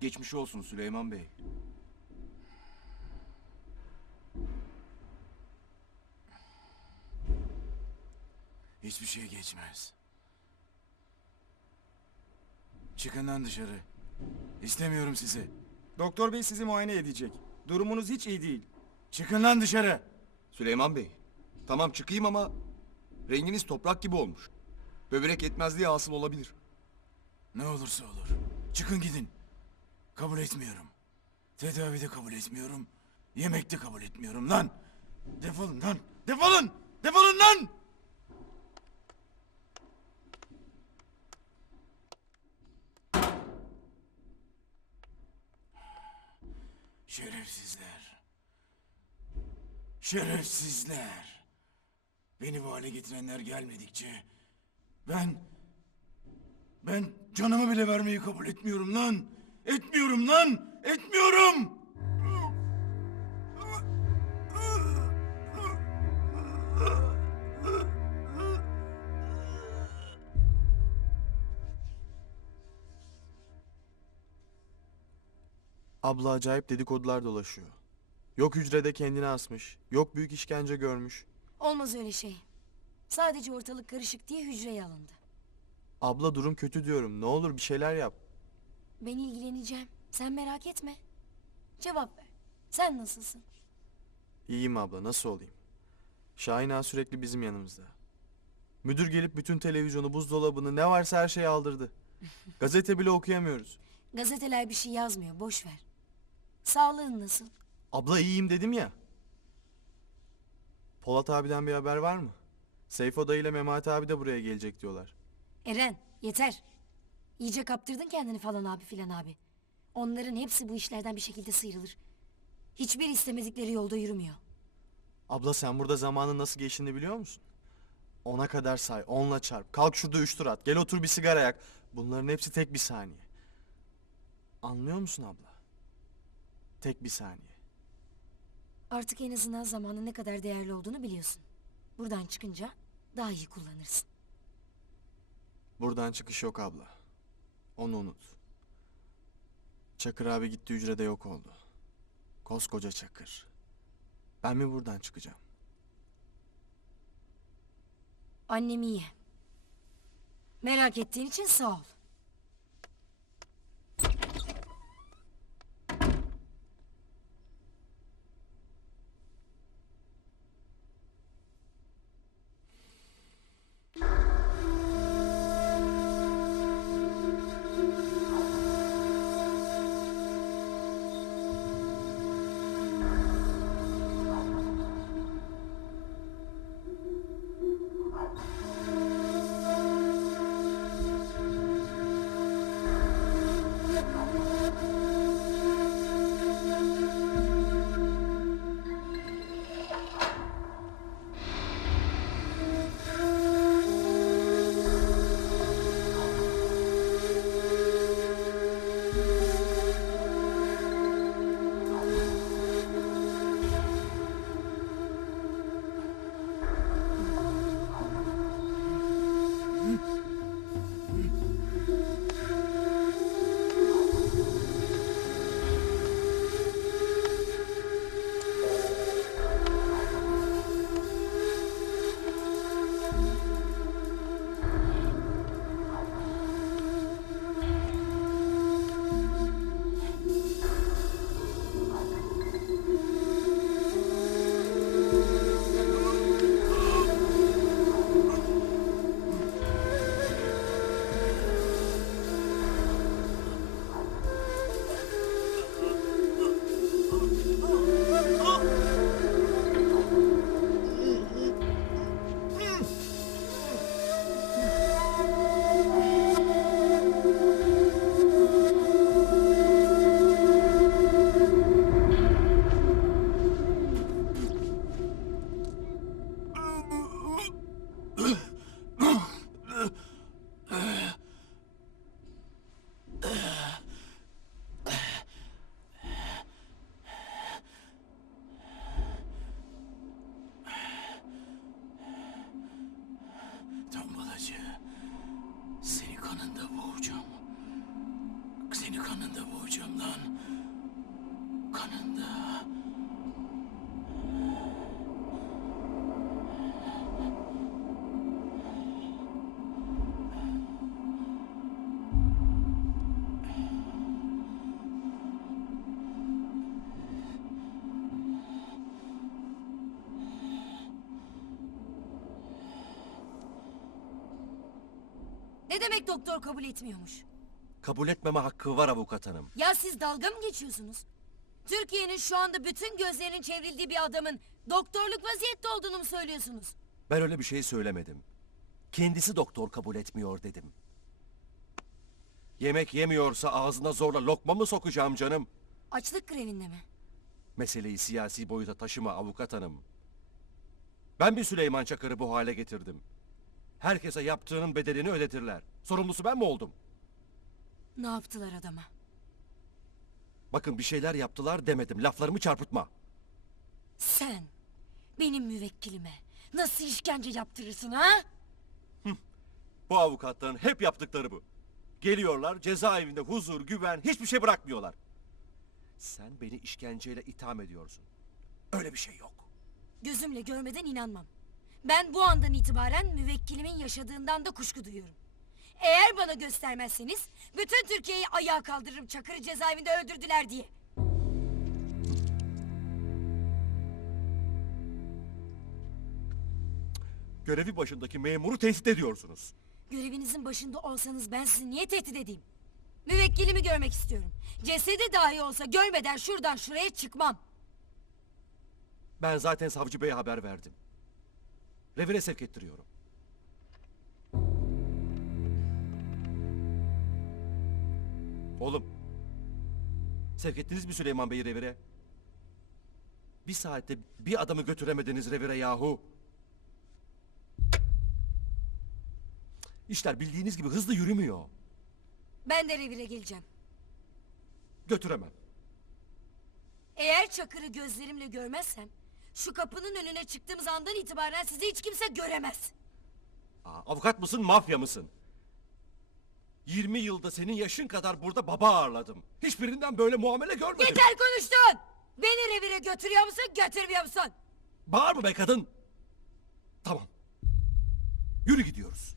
Geçmiş olsun Süleyman Bey. Hiçbir şey geçmez. Çıkın lan dışarı. İstemiyorum sizi. Doktor bey sizi muayene edecek. Durumunuz hiç iyi değil. Çıkın lan dışarı. Süleyman Bey. Tamam çıkayım ama renginiz toprak gibi olmuş. Böbrek yetmezliği hasıl olabilir. Ne olursa olur. Çıkın gidin. Kabul etmiyorum. Tedavide kabul etmiyorum. Yemekte kabul etmiyorum lan. Defolun lan. Defolun. Defolun lan. Şerefsizler. Şerefsizler. Beni bu hale getirenler gelmedikçe ben ben canımı bile vermeyi kabul etmiyorum lan. Etmiyorum lan. Etmiyorum. Abla acayip dedikodular dolaşıyor. Yok hücrede kendini asmış. Yok büyük işkence görmüş. Olmaz öyle şey. Sadece ortalık karışık diye hücreye alındı. Abla durum kötü diyorum. Ne olur bir şeyler yap. Ben ilgileneceğim. Sen merak etme. Cevap ver. Sen nasılsın? İyiyim abla nasıl olayım? Şahin ağa sürekli bizim yanımızda. Müdür gelip bütün televizyonu, buzdolabını ne varsa her şeyi aldırdı. Gazete bile okuyamıyoruz. Gazeteler bir şey yazmıyor. Boş ver. Sağlığın nasıl? Abla iyiyim dedim ya. Polat abiden bir haber var mı? Seyfo dayı ile Mehmet abi de buraya gelecek diyorlar. Eren yeter. İyice kaptırdın kendini falan abi filan abi. Onların hepsi bu işlerden bir şekilde sıyrılır. Hiçbir istemedikleri yolda yürümüyor. Abla sen burada zamanın nasıl geçtiğini biliyor musun? Ona kadar say, onla çarp. Kalk şurada üç tur at. Gel otur bir sigara yak. Bunların hepsi tek bir saniye. Anlıyor musun abla? Tek bir saniye. Artık en azından zamanın ne kadar değerli olduğunu biliyorsun. Buradan çıkınca daha iyi kullanırsın. Buradan çıkış yok abla. Onu unut. Çakır abi gitti hücrede yok oldu. Koskoca Çakır. Ben mi buradan çıkacağım? Annem iyi. Merak ettiğin için sağ ol. Kanında. Ne demek doktor kabul etmiyormuş? Kabul etmeme hakkı var avukat hanım. Ya siz dalga mı geçiyorsunuz? Türkiye'nin şu anda bütün gözlerinin çevrildiği bir adamın doktorluk vaziyette olduğunu mu söylüyorsunuz? Ben öyle bir şey söylemedim. Kendisi doktor kabul etmiyor dedim. Yemek yemiyorsa ağzına zorla lokma mı sokacağım canım? Açlık grevinde mi? Meseleyi siyasi boyuta taşıma avukat hanım. Ben bir Süleyman Çakır'ı bu hale getirdim. Herkese yaptığının bedelini ödetirler. Sorumlusu ben mi oldum? Ne yaptılar adama? Bakın bir şeyler yaptılar demedim. Laflarımı çarpıtma. Sen benim müvekkilime nasıl işkence yaptırırsın ha? Bu avukatların hep yaptıkları bu. Geliyorlar cezaevinde huzur, güven, hiçbir şey bırakmıyorlar. Sen beni işkenceyle itham ediyorsun. Öyle bir şey yok. Gözümle görmeden inanmam. Ben bu andan itibaren müvekkilimin yaşadığından da kuşku duyuyorum. Eğer bana göstermezseniz bütün Türkiye'yi ayağa kaldırırım Çakır'ı cezaevinde öldürdüler diye. Görevi başındaki memuru tehdit ediyorsunuz. Görevinizin başında olsanız ben sizi niye tehdit edeyim? Müvekkilimi görmek istiyorum. Cesedi dahi olsa görmeden şuradan şuraya çıkmam. Ben zaten savcı beye haber verdim. Revire sevk ettiriyorum. Oğlum. Sevk ettiniz mi Süleyman Bey'i revire? Bir saatte bir adamı götüremediniz revire yahu. İşler bildiğiniz gibi hızlı yürümüyor. Ben de revire geleceğim. Götüremem. Eğer Çakır'ı gözlerimle görmezsem... ...şu kapının önüne çıktığımız andan itibaren sizi hiç kimse göremez. Aa, avukat mısın, mafya mısın? 20 yılda senin yaşın kadar burada baba ağırladım. Hiçbirinden böyle muamele görmedim. Yeter konuştun! Beni revire götürüyor musun, götürmüyor musun? Bağırma be kadın. Tamam. Yürü gidiyoruz.